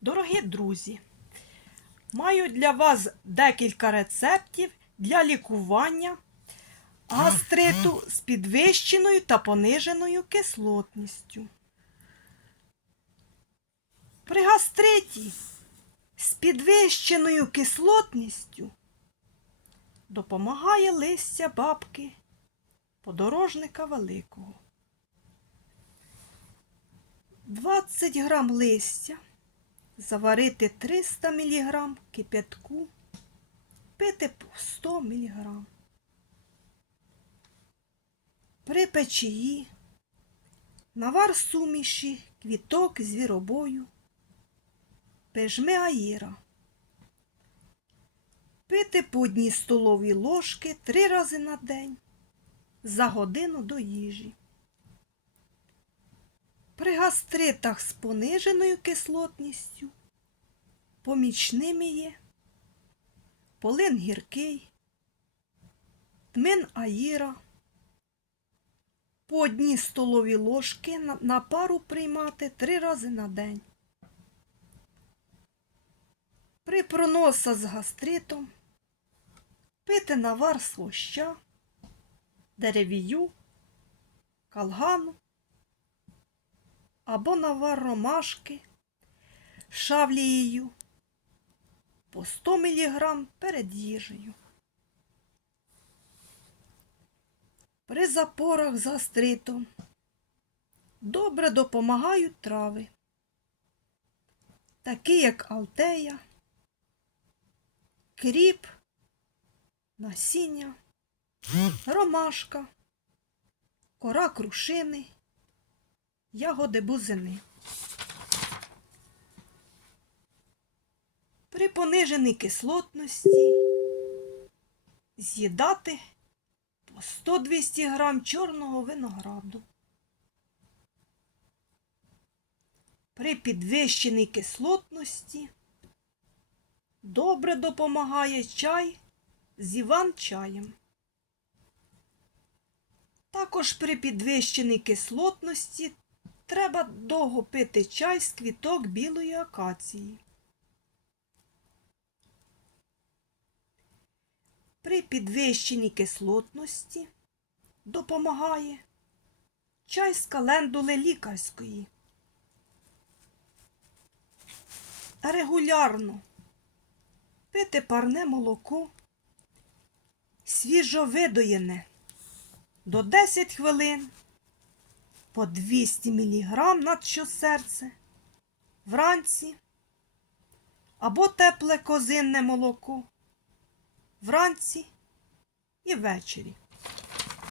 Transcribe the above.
Дорогі друзі, маю для вас декілька рецептів для лікування гастриту з підвищеною та пониженою кислотністю. При гастриті з підвищеною кислотністю допомагає листя бабки подорожника великого. 20 грам листя заварити 300 мг кипятку, пити 100 мг. При печії навар суміші, квіток звіробою, пижми аїра. Пити по одній столовій ложки три рази на день за годину до їжі. При гастритах з пониженою кислотністю. Помічними є полин гіркий, тмин аїра, по одній столовій ложки на, пару приймати три рази на день. При проноса з гастритом пити навар своща, деревію, калгану або навар ромашки шавлією по 100 мг перед їжею. При запорах з добре допомагають трави, такі як алтея, кріп, насіння, ромашка, кора крушини, ягоди бузини. При пониженій кислотності з'їдати по 100-200 грам чорного винограду. При підвищеній кислотності добре допомагає чай з іван-чаєм. Також при підвищеній кислотності треба довго пити чай з квіток білої акації. При підвищеній кислотності допомагає чай з календули лікарської. Регулярно пити парне молоко, свіжовидоєне до 10 хвилин по 200 мг на щосерце вранці або тепле козинне молоко вранці і ввечері.